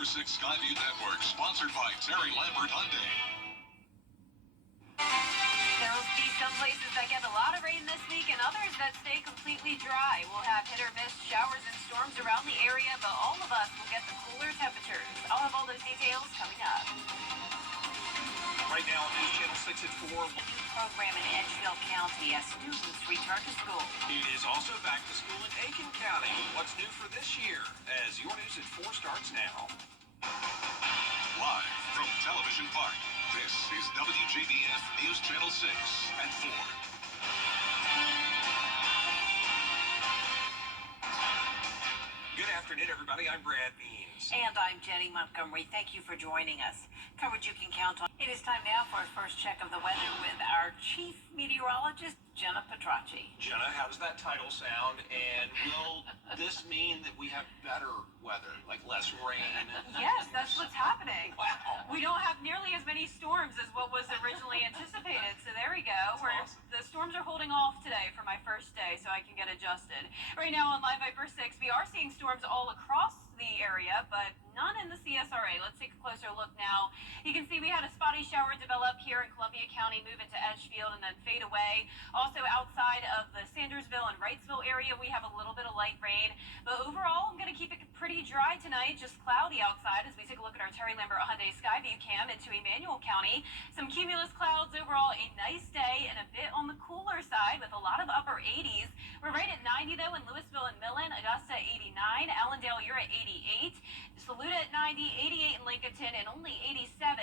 Upper 6 Skyview Network, sponsored by Terry Lambert Hyundai. There will be some places that get a lot of rain this week and others that stay completely dry. We'll have hit or miss showers and storms around the area, but all of us will get the cooler temperatures. I'll have all those details coming up. Right now on News Channel 6 at 4. A new program in Edgefield County as students return to school. It is also back to school in Aiken County. What's new for this year? As your News at 4 starts now. Live from Television Park, this is WJBF News Channel 6 at 4. Good afternoon, everybody. I'm Brad Beans. And I'm Jenny Montgomery. Thank you for joining us. Coverage you can count on. It is time now for our first check of the weather with our chief meteorologist, Jenna Petracci. Jenna, how does that title sound? And will this mean that we have better weather, like less rain? Yes, that's what's happening. Wow. We don't have nearly as many storms as what was originally anticipated. So there we go. Awesome. The storms are holding off today for my first day so I can get adjusted. Right now on Live Viper 6, we are seeing storms all across the area, but none in the CSRA. Let's take a closer look now. You can see we had a spotty shower develop here in Columbia County, move into Edgefield, and then fade away. Also outside of the Sandersville and Wrightsville area, we have a little bit of light rain. But overall, I'm going to keep it pretty dry tonight, just cloudy outside as we take a look at our Terry Lambert Hyundai Skyview cam into Emmanuel County. Some cumulus clouds overall, a nice day and a bit on the cooler side with a lot of upper 80s. We're right at 90 though in Louisville and Millen, Augusta 89, Allendale you're at 88, Saluda at 90, 88 in Lincolnton, and only 87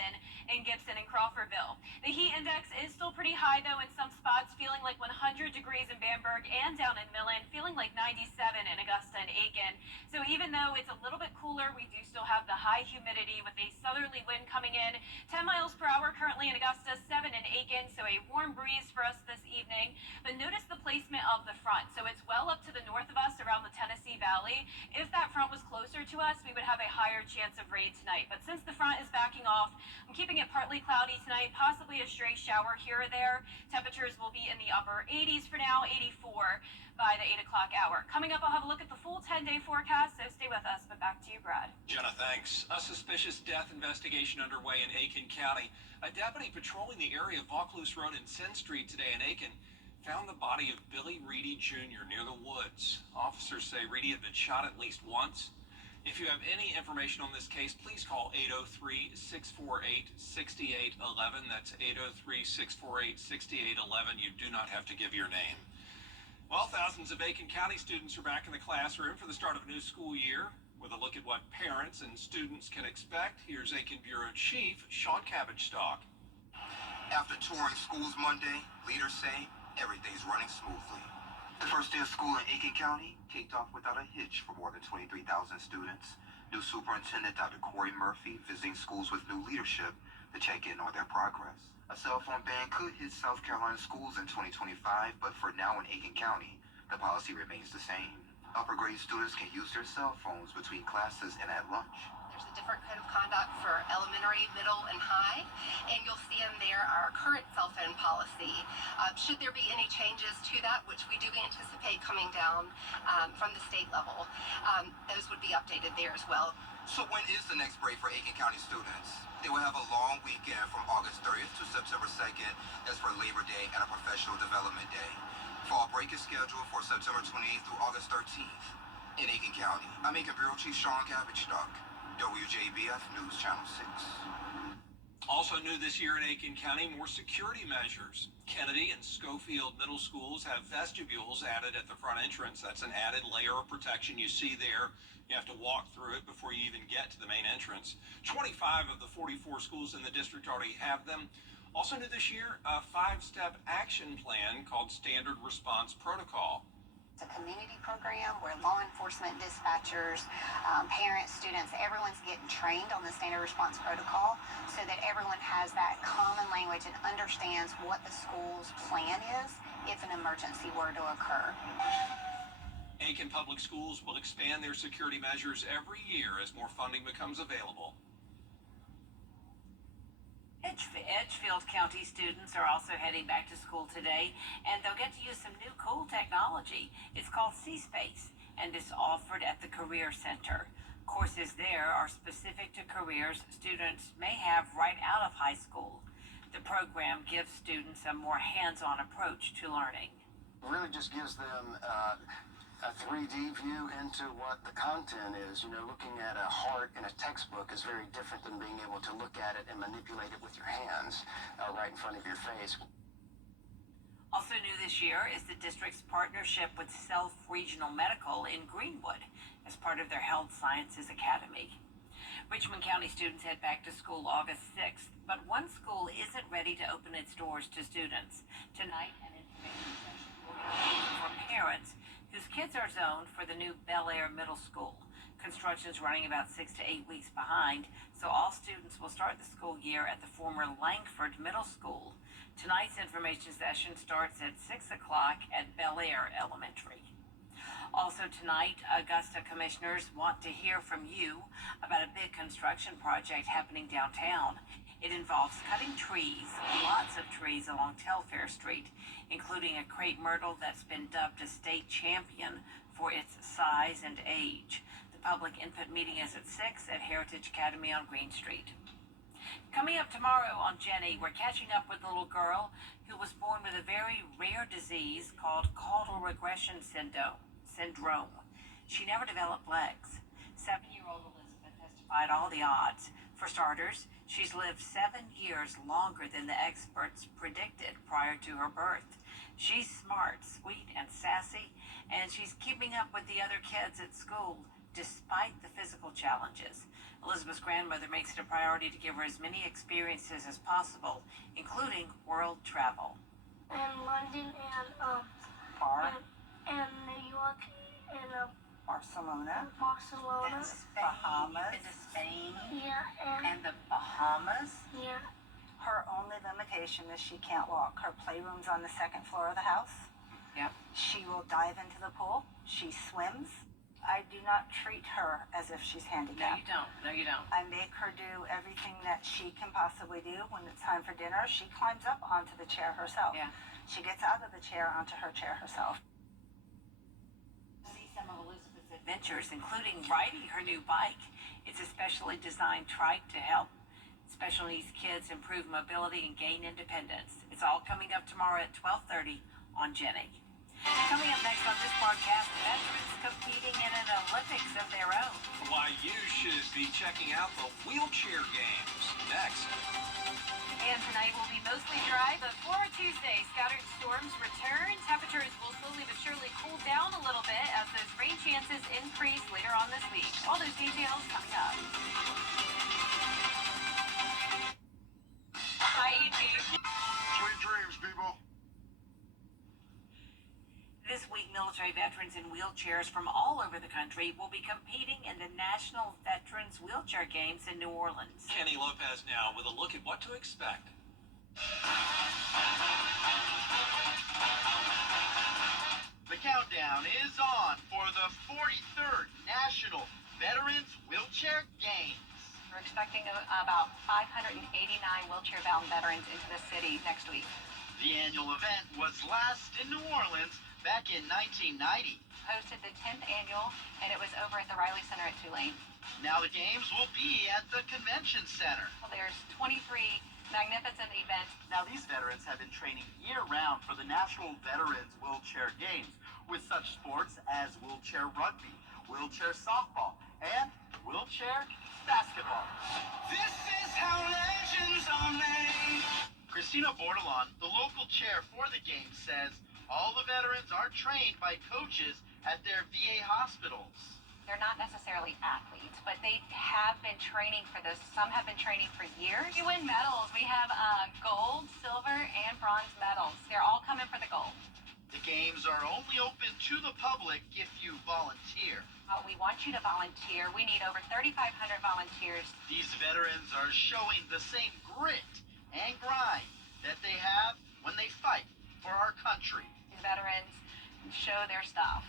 in Gibson and Crawfordville. The heat index is still pretty high though in some spots, feeling like 100 degrees in Bamberg and down in Millen, feeling like 97 in Augusta and Aiken. So even though it's a little bit cooler, we do still have the high humidity with a southerly wind coming in, 10 miles per hour currently in Augusta, 7 in Aiken, so a warm breeze for us this evening. But notice the placement of the front. So it's well up to the north of us around the Tennessee Valley. If that front was closer to us, we would have a higher chance of rain tonight. But since the front is backing off, I'm keeping it partly cloudy tonight, possibly a stray shower here or there. Temperatures will be in the upper 80s for now, 84 by the 8 o'clock hour. Coming up, I'll have a look at the full 10-day forecast, so stay with us. But back to you, Brad. Jenna, thanks. A suspicious death investigation underway in Aiken County. A deputy patrolling the area of Vaucluse Road and Senn Street today in Aiken found the body of Billy Reedy Jr. near the woods. Officers say Reedy had been shot at least once. If you have any information on this case, please call 803-648-6811. That's 803-648-6811. You do not have to give your name. Well, thousands of Aiken County students are back in the classroom for the start of a new school year. With a look at what parents and students can expect, here's Aiken Bureau Chief Sean Cabbage-Stock. After touring schools Monday, leaders say everything's running smoothly. The first day of school in Aiken County kicked off without a hitch for more than 23,000 students. New Superintendent Dr. Corey Murphy visiting schools with new leadership to check in on their progress. A cell phone ban could hit South Carolina schools in 2025, but for now in Aiken County, the policy remains the same. Upper grade students can use their cell phones between classes and at lunch. There's a different code of conduct for elementary, middle, and high, and you'll see in there our current cell phone policy. Should there be any changes to that, which we do anticipate coming down from the state level, those would be updated there as well. So when is the next break for Aiken County students? They will have a long weekend from August 30th to September 2nd. That's for Labor Day and a Professional Development Day. Fall break is scheduled for September 28th through August 13th in Aiken County. I'm Aiken Bureau Chief Sean Cabbage-Stock, WJBF News Channel 6. Also new this year in Aiken County, more security measures. Kennedy and Schofield middle schools have vestibules added at the front entrance. That's an added layer of protection you see there. You have to walk through it before you even get to the main entrance. 25 of the 44 schools in the district already have them. Also new this year, a 5-step action plan called Standard Response Protocol. It's a community program where law enforcement, dispatchers, parents, students, everyone's getting trained on the standard response protocol so that everyone has that common language and understands what the school's plan is if an emergency were to occur. Aiken Public Schools will expand their security measures every year as more funding becomes available. Edgefield County students are also heading back to school today, and they'll get to use some new cool technology. It's called C-Space, and it's offered at the Career Center. Courses there are specific to careers students may have right out of high school. The program gives students a more hands-on approach to learning. It really just gives them a 3D view into what the content is. You know, looking at a heart in a textbook is very different than being able to look at it and manipulate it with your hands right in front of your face. Also new this year is the district's partnership with Self Regional Medical in Greenwood as part of their Health Sciences Academy. Richmond County students head back to school August 6th, but one school isn't ready to open its doors to students. Tonight, an information session will be held for parents whose kids are zoned for the new Bel Air Middle School. Construction is running about 6 to 8 weeks behind, so all students will start the school year at the former Langford Middle School. Tonight's information session starts at 6 o'clock at Bel Air Elementary. Also tonight, Augusta commissioners want to hear from you about a big construction project happening downtown. It involves cutting trees, lots of trees along Telfair Street, including a crepe myrtle that's been dubbed a state champion for its size and age. The public input meeting is at 6 at Heritage Academy on Green Street. Coming up tomorrow on Jenny, we're catching up with a little girl who was born with a very rare disease called caudal regression syndrome. She never developed legs. 7-year-old Elizabeth testified all the odds. For starters, she's lived 7 years longer than the experts predicted prior to her birth. She's smart, sweet, and sassy, and she's keeping up with the other kids at school despite the physical challenges. Elizabeth's grandmother makes it a priority to give her as many experiences as possible, including world travel. And London and New York and Barcelona, Barcelona. Bahamas, into Spain, Yeah, and the Bahamas. yeah. Her only limitation is she can't walk. Her playroom's on the second floor of the house. Yep. She will dive into the pool. She swims. I do not treat her as if she's No, handicapped. you don't. No, you don't. I make her do everything that she can possibly do. When it's time for dinner, she climbs up onto the chair herself. Yeah. She gets out of the chair onto her chair herself. See some of Elizabeth's adventures, including riding her new bike. It's a specially designed trike to help special needs kids improve mobility and gain independence. It's all coming up tomorrow at 12:30 on Jenny. Coming up next on this broadcast, veterans competing in an Olympics of their own. Why you should be checking out the wheelchair games next. And tonight will be mostly dry, but for Tuesday, scattered storms return. Temperatures will slowly but surely cool down a little bit as those rain chances increase later on this week. All those details coming up. Hi, E.T. Sweet dreams, people. This week, military veterans in wheelchairs from all over the country will be competing in the National Veterans Wheelchair Games in New Orleans. Kenny Lopez now with a look at what to expect. The countdown is on for the 43rd National Veterans Wheelchair Games. We're expecting about 589 wheelchair-bound veterans into the city next week. The annual event was last in New Orleans back in 1990. Hosted the 10th annual, and it was over at the Riley Center at Tulane. Now the games will be at the Convention Center. Well, there's 23 magnificent events. Now these veterans have been training year-round for the National Veterans Wheelchair Games with such sports as wheelchair rugby, wheelchair softball, and wheelchair basketball. This is how legends are made. Christina Bordelon, the local chair for the game, says all the veterans are trained by coaches at their VA hospitals. They're not necessarily athletes, but they have been training for this. Some have been training for years. We win medals. We have gold, silver, and bronze medals. They're all coming for the gold. The games are only open to the public if you volunteer. We want you to volunteer. We need over 3,500 volunteers. These veterans are showing the same grit and grind that they have when they fight for our country. These veterans show their stuff.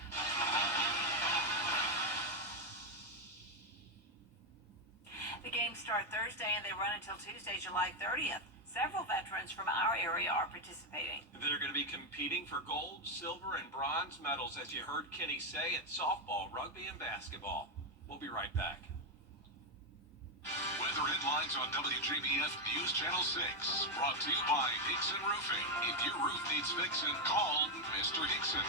The games start Thursday and they run until Tuesday, July 30th. Several veterans from our area are participating. They're going to be competing for gold, silver, and bronze medals, as you heard Kenny say, in softball, rugby, and basketball. We'll be right back. Weather headlines on WJBF News Channel 6. Brought to you by Hickson Roofing. If your roof needs fixing, call Mr. Hickson.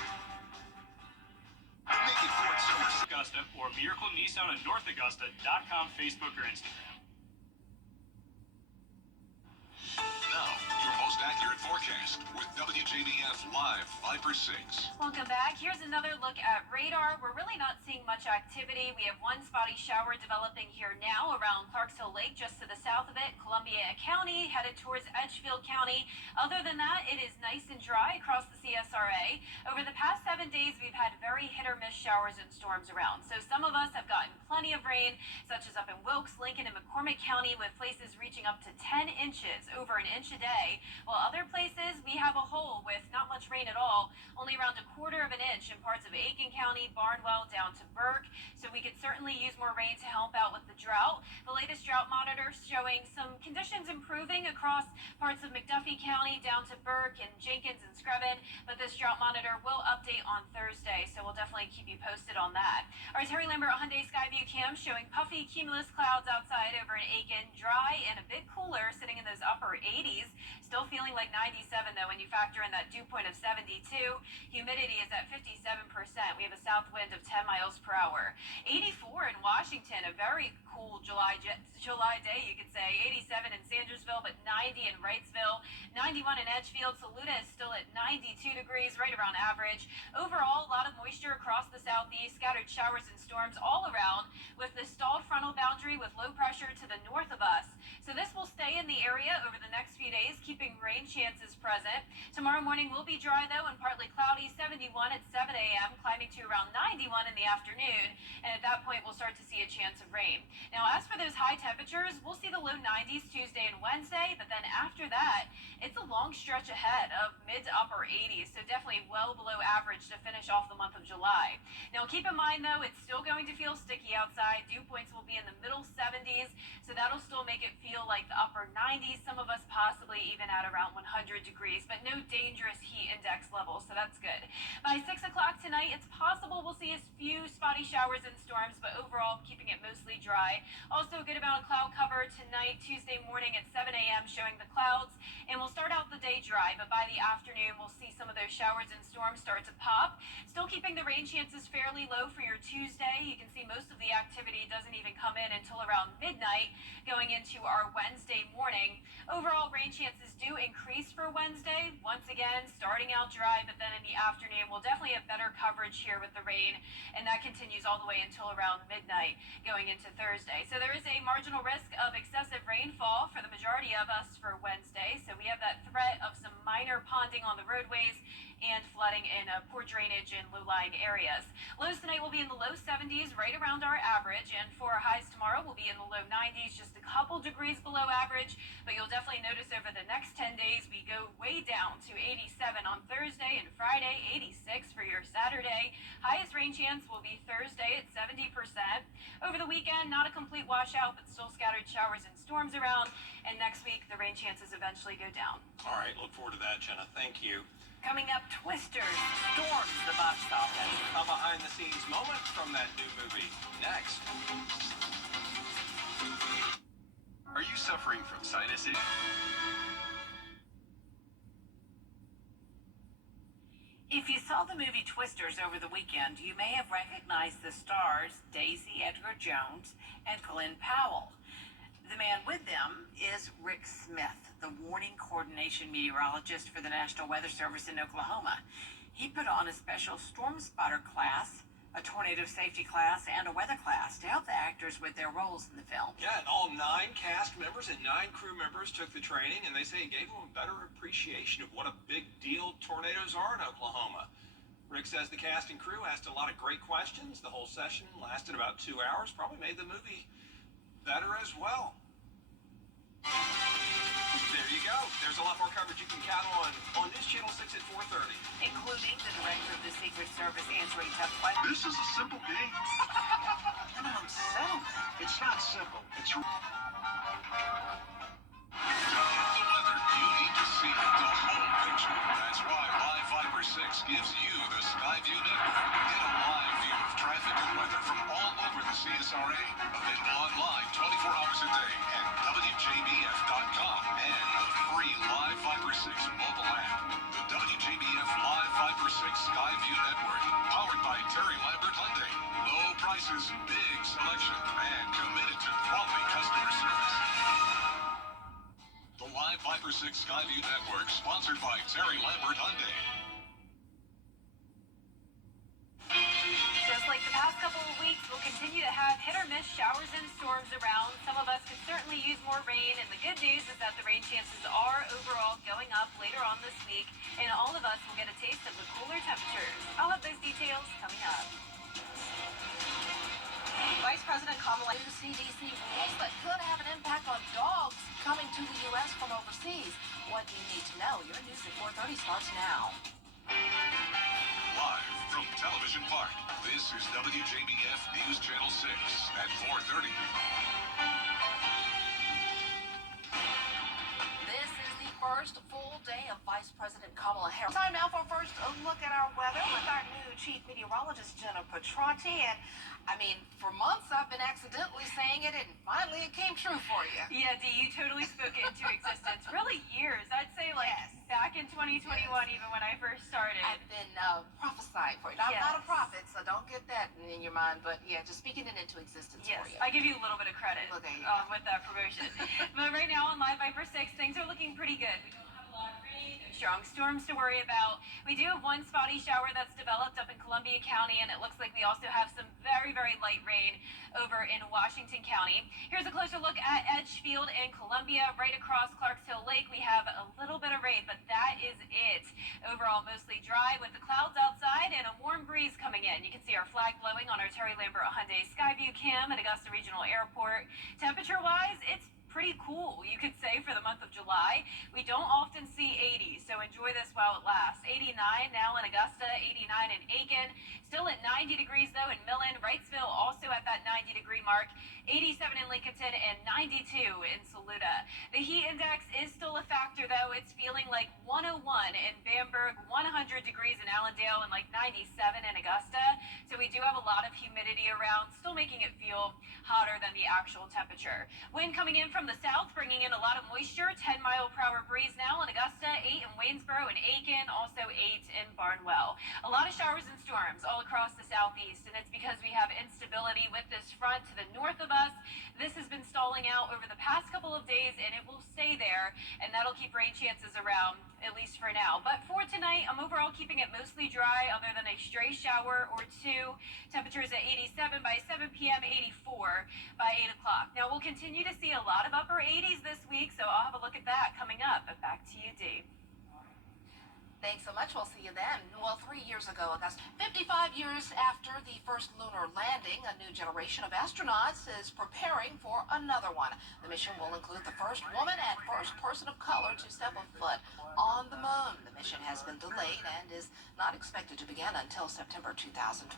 Make it Ford Summer Augusta or Miracle Nissan and NorthAugusta.com, Facebook, or Instagram. Now, your most accurate forecast with WJBF Live 5 for 6. Welcome back. Here's another look at radar. We're really not seeing much activity. We have one spotty shower developing here now around Clarksville Lake, just to the south of it. Columbia County, headed towards Edgefield County. Other than that, it is nice and dry across the CSRA. Over the past 7 days, we've had very hit or miss showers and storms around. So some of us have gotten plenty of rain, such as up in Wilkes, Lincoln, and McCormick County, with places reaching up to 10 inches, over an inch a day. While other places, we have a hole with not much rain at all, only around 1/4 of an inch in parts of Aiken County, Barnwell, down to Burke. So we could certainly use more rain to help out with the drought. The latest drought monitor showing some conditions improving across parts of McDuffie County, down to Burke and Jenkins and Screven. But this drought monitor will update on Thursday, so we'll definitely keep you posted on that. Our Terry Lambert Hyundai Skyview cam showing puffy cumulus clouds outside over in Aiken, dry and a bit cooler, sitting in those upper 80s. Still feeling like 97 though when you factor in that dew point of 72. Humidity is at 57%. We have a south wind of 10 miles per hour. 84 in Washington, a very cool July day, you could say. 87 in Sandersville, but 90 in Wrightsville. 91 in Edgefield. Saluda is still at 92 degrees, right around average. Overall, a lot of moisture across the southeast, scattered showers and storms all around, with the stalled frontal boundary with low pressure to the north of us. So this will stay in the area over the next few days, keeping rain chances present. Tomorrow morning will be dry though and partly cloudy, 71 at 7 a.m., climbing to around 91 in the afternoon. And at that point, we'll start to see a chance of rain. Now, as for those high temperatures, we'll see the low 90s Tuesday and Wednesday, but then after that, it's a long stretch ahead of mid to upper 80s, so definitely well below average to finish off the month of July. Now, keep in mind though, it's still going to feel sticky outside. Dew points will be in the middle 70s, so that'll still make it feel like the upper 90s, some of us possibly even at around 100 degrees, but no dangerous heat index levels, so that's good. By 6 o'clock tonight, it's possible we'll see a few spotty showers and storms, but overall keeping it mostly dry. Also a good amount of cloud cover tonight, Tuesday morning at 7 a.m. showing the clouds, and we'll start out the day dry, but by the afternoon we'll see some of those showers and storms start to pop. Still keeping the rain chances fairly low for your Tuesday. You can see most of the activity doesn't even come in until around midnight going into our Wednesday morning. Overall rain chances do increase for Wednesday. Once again, starting out dry, but then in the afternoon we'll definitely have better coverage here with the rain, and that continues all the way until around midnight going into Thursday. So there is a marginal risk of excessive rainfall for the majority of us for Wednesday. So we have that threat of some minor ponding on the roadways and flooding in poor drainage in low-lying areas. Lows tonight will be in the low 70s, right around our average, and for our highs tomorrow will be in the low 90s, just a couple degrees below average, but you'll definitely notice over the next 10 days we go way down to 87 on Thursday and Friday, 86 for your Saturday. Highest rain chance will be Thursday at 70%. Over the weekend, not a complete washout, but still scattered showers and storms around, and next week the rain chances eventually go down. All right, look forward to that, Jenna. Thank you. Coming up, Twisters storms the box office. A behind-the-scenes moment from that new movie. Next. Are you suffering from sinus issues? If you saw the movie Twisters over the weekend, you may have recognized the stars Daisy Edgar Jones and Glenn Powell. The man with them is Rick Smith, the warning coordination meteorologist for the National Weather Service in Oklahoma. He put on a special storm spotter class, a tornado safety class, and a weather class to help the actors with their roles in the film. Yeah, and all 9 cast members and 9 crew members took the training, and they say it gave them a better appreciation of what a big deal tornadoes are in Oklahoma. Rick says the cast and crew asked a lot of great questions. The whole session lasted about 2 hours, probably made the movie better as well. There you go. There's a lot more coverage you can count on News Channel 6 at 4:30. Including the director of the Secret Service answering tough questions. This is a simple game. Minimum settlement. It's not simple. It's The weather, you need to see the whole picture. That's why Live 5 for 6 gives you the Skyview Network. Get a live view of traffic and weather from all over the CSRA. Available online 24 hours a day at WJBF.com and the free Live Fiber 6 mobile app. The WJBF Live Fiber 6 Skyview Network, powered by Terry Lambert Hyundai. Low prices, big selection, and committed to quality customer service. The Live Fiber 6 Skyview Network, sponsored by Terry Lambert Hyundai. Just like the past couple of weeks, we'll continue to have hit or miss showers and storms around. Some of us could certainly use more rain, and the good news is that the rain chances are overall going up later on this week, and all of us will get a taste of the cooler temperatures. I'll have those details coming up. Vice President Kamala Harris, CDC rules that could have an impact on dogs coming to the U.S. from overseas. What do you need to know? Your news at 4:30 starts now. Live from Television Park, this is WJBF News Channel 6 at 4:30. This is the first full day of Vice President Kamala Harris. Time now for first a look at our weather with our new Chief Meteorologist, Jenna Petranti. And I mean, for months I've been accidentally saying it, and finally it came true for you. Yeah, Dee, you totally spoke it into existence. Really years. I'd say like back in 2021, even when I first started. I've been prophesying for you. Now, I'm not a prophet, so don't get that in your mind, but yeah, just speaking it into existence for you. I give you a little bit of credit Well, there you with that promotion. But right now on Live Viper 6, things are looking pretty good. We don't have a lot of rain, no strong storms to worry about. We do have one spotty shower that's developed up in Columbia County, and it looks like we also have some very, very light rain over in Washington County. Here's a closer look at Edgefield and Columbia. Right across Clarks Hill Lake, we have a little bit of rain, but that is it. Overall, mostly dry with the clouds outside and a warm breeze coming in. You can see our flag blowing on our Terry Lambert Hyundai Skyview cam at Augusta Regional Airport. Temperature-wise, it's pretty cool, you could say, for the month of July. We don't often see 80, so enjoy this while it lasts. 89 now in Augusta, 89 in Aiken. Still at 90 degrees, though, in Millen. Wrightsville also at that 90-degree mark. 87 in Lincolnton and 92 in Saluda. The heat index is still a factor, though. It's feeling like 101 in Bamberg, 100 degrees in Allendale, and like 97 in Augusta. So we do have a lot of humidity around, still making it feel hotter than the actual temperature. Wind coming in from the south, bringing in a lot of moisture. 10-mile-per-hour breeze now in Augusta, 8 in Waynesboro and Aiken, also 8 in Barnwell. A lot of showers and storms all across the southeast, and it's because we have instability with this front to the north of us. This has been stalling out over the past couple of days, and it will stay there, and that'll keep rain chances around, at least for now. But for tonight, I'm overall keeping it mostly dry, other than a stray shower or two. Temperatures at 87 by 7 p.m., 84 by 8 o'clock. Now, we'll continue to see a lot of upper 80s this week, so I'll have a look at that coming up. But back to you, Dee. Thanks so much. We'll see you then. Well, 3 years ago, Augusta, 55 years after the first lunar landing, a new generation of astronauts is preparing for another one. The mission will include the first woman and first person of color to step a foot on the moon. The mission has been delayed and is not expected to begin until September 2026.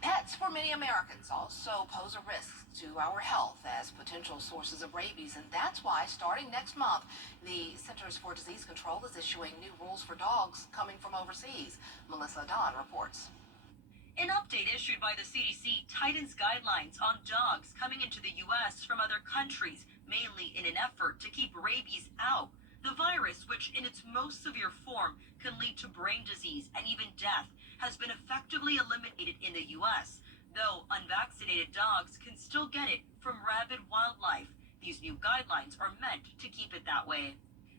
Pets for many Americans also pose a risk to our health as potential sources of rabies, and that's why starting next month, the Centers for Disease Control is issuing new rules for dogs coming from overseas. Melissa Don reports. An update issued by the CDC tightens guidelines on dogs coming into the U.S. from other countries, mainly in an effort to keep rabies out. The virus, which in its most severe form can lead to brain disease and even death, has been effectively eliminated in the U.S., though unvaccinated dogs can still get it from rabid wildlife. These new guidelines are meant to keep it that way.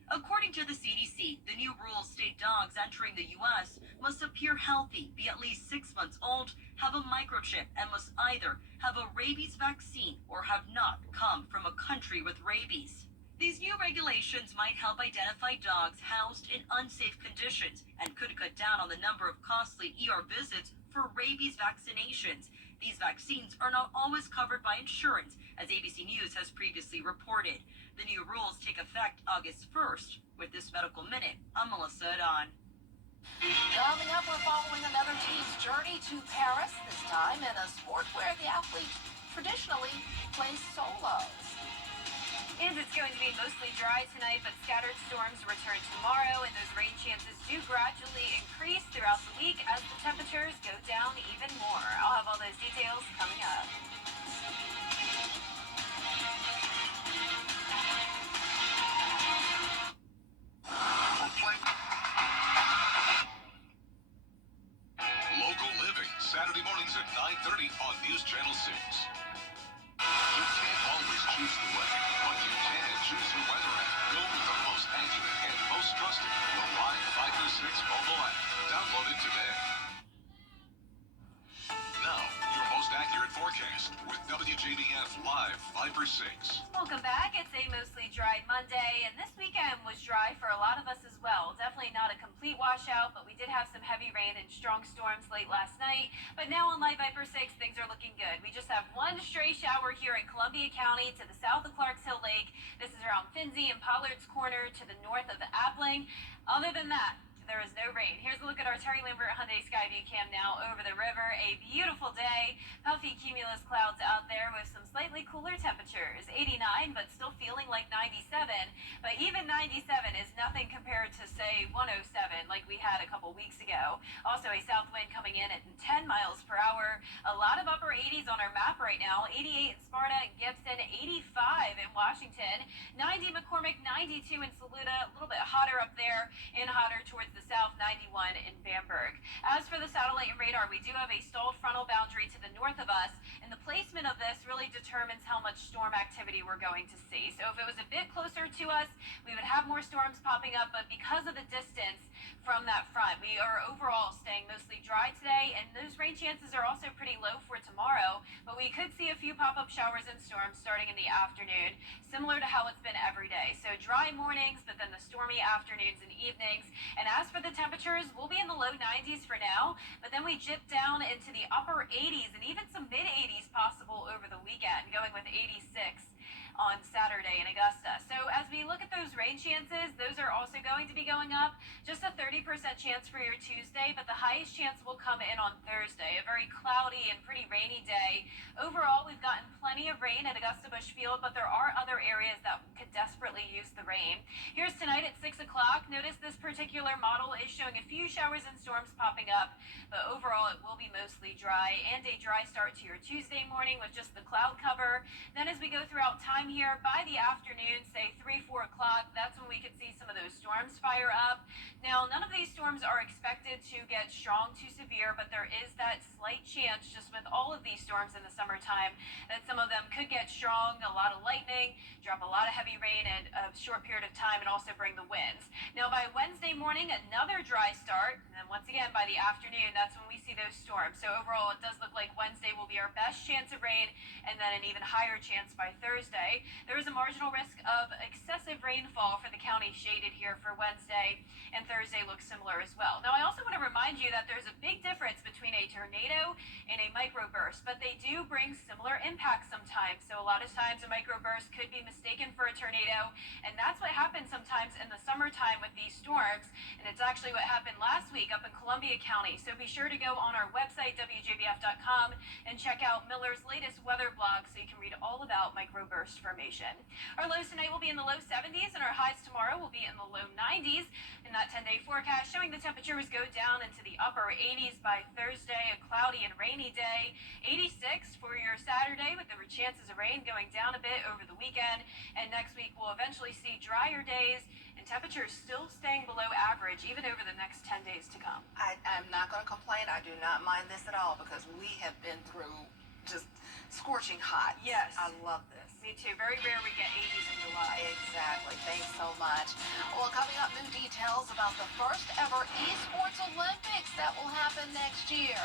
According to the CDC, the new rules state dogs entering the U.S. must appear healthy, be at least 6 months old, have a microchip, and must either have a rabies vaccine or have not come from a country with rabies. These new regulations might help identify dogs housed in unsafe conditions and could cut down on the number of costly ER visits for rabies vaccinations. These vaccines are not always covered by insurance, as ABC News has previously reported. The new rules take effect August 1st. With this Medical Minute, I'm Melissa Don. Coming up, we're following another team's journey to Paris, this time in a sport where the athlete traditionally plays solos. And it's going to be mostly dry tonight, but scattered storms return tomorrow, and those rain chances do gradually increase throughout the week as the temperatures go down even more. I'll have all those details coming up. Local Living, Saturday mornings at 9:30 on News Channel 6. You can't always choose the weather, but you can choose your weather app. Go with the most accurate and most trusted, the Live 506 mobile app. Download it today. Now, your most accurate forecast with WJBF Live 5/6. Welcome back. It's a mostly dry Monday, and this weekend was dry for a lot of us as well. Definitely not a complete washout, but we did have some heavy rain and strong storms late last night. But now on Live Viper 6, things are looking good. We just have one stray shower here in Columbia County to the south of Clarks Hill Lake. This is around Finzi and Pollard's Corner to the north of Appling. Other than that, there is no rain. Here's a look at our Terry Lambert Hyundai Skyview cam now over the river. A beautiful day. Puffy cumulus clouds out there with some slightly cooler temperatures. 89, but still feeling like 97. But even 97 is nothing compared to, say, 107 like we had a couple weeks ago. Also, a south wind coming in at 10 miles per hour. A lot of upper 80s on our map right now. 88 in Sparta and Gibson, 85 in Washington, 90 McCormick, 92 in Saluda, a little bit hotter up there and hotter towards the south, 91 in Bamberg. As for the satellite and radar, we do have a stalled frontal boundary to the north of us, and the placement of this really determines how much storm activity we're going to see. So if it was a bit closer to us, we would have more storms popping up, but because of the distance from that front, we are overall staying mostly dry today, and those rain chances are also pretty low for tomorrow, but we could see a few pop-up showers and storms starting in the afternoon, similar to how it's been every day. So dry mornings, but then the stormy afternoons and evenings. And as for the temperatures, we'll be in the low 90s for now, but then we dip down into the upper 80s and even some mid 80s possible over the weekend, going with 86 on Saturday in Augusta. So as we look at those rain chances, those are also going to be going up. Just a 30% chance for your Tuesday, but the highest chance will come in on Thursday. A very cloudy and pretty rainy day. Overall, we've gotten plenty of rain at Augusta Busch Field, but there are other areas that could desperately use the rain. Here's tonight at 6 o'clock. Notice this particular model is showing a few showers and storms popping up, but overall it will be mostly dry and a dry start to your Tuesday morning with just the cloud cover. Then as we go throughout time here, by the afternoon, say 3, 4 o'clock, that's when we could see some of those storms fire up. Now, none of these storms are expected to get strong to severe, but there is that slight chance just with all of these storms in the summertime that some of them could get strong, a lot of lightning, drop a lot of heavy rain in a short period of time, and also bring the winds. Now, by Wednesday morning, another dry start, and then once again, by the afternoon, that's when we see those storms. So overall, it does look like Wednesday will be our best chance of rain, and then an even higher chance by Thursday. There is a marginal risk of excessive rainfall for the county shaded here for Wednesday, and Thursday looks similar as well. Now, I also want to remind you that there's a big difference between a tornado and a microburst, but they do bring similar impacts sometimes. So a lot of times a microburst could be mistaken for a tornado, and that's what happens sometimes in the summertime with these storms, and it's actually what happened last week up in Columbia County. So be sure to go on our website, WJBF.com, and check out Miller's latest weather blog so you can read all about microburst formation. Our lows tonight will be in the low 70s, and our highs tomorrow will be in the low 90s. In that 10-day forecast, showing the temperatures go down into the upper 80s by Thursday, a cloudy and rainy day. 86 for your Saturday, with the chances of rain going down a bit over the weekend. And next week, we'll eventually see drier days and temperatures still staying below average even over the next 10 days to come. I'm not going to complain. I do not mind this at all because we have been through just scorching hot. Yes. I love this. Me too. Very rare we get 80s in July. Exactly. Thanks so much. Well, coming up, new details about the first ever Esports Olympics that will happen next year.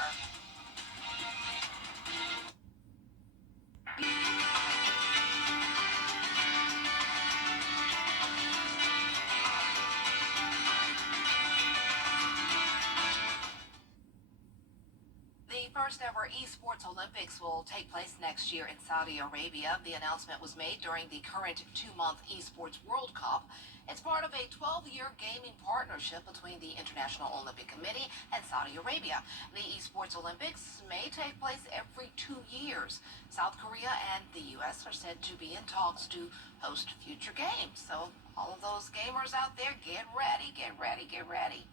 The first ever Esports Olympics will take place next year in Saudi Arabia. The announcement was made during the current 2-month Esports World Cup. It's part of a 12-year gaming partnership between the International Olympic Committee and Saudi Saudi Arabia. The Esports Olympics may take place every 2 years. South Korea and the U.S. are said to be in talks to host future games. So all of those gamers out there, get ready, get ready, get ready.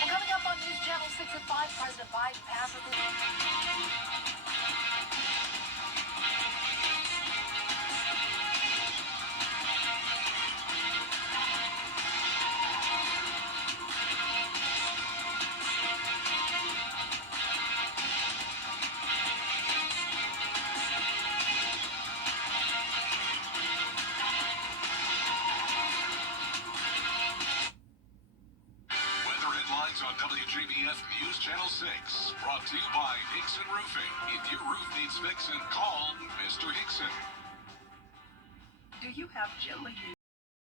Well, coming up on News Channel 6 at 5, President Biden passes the... On WJBF News Channel 6, brought to you by Hickson Roofing. If your roof needs fixing, call Mr. Hickson. Do you have gently used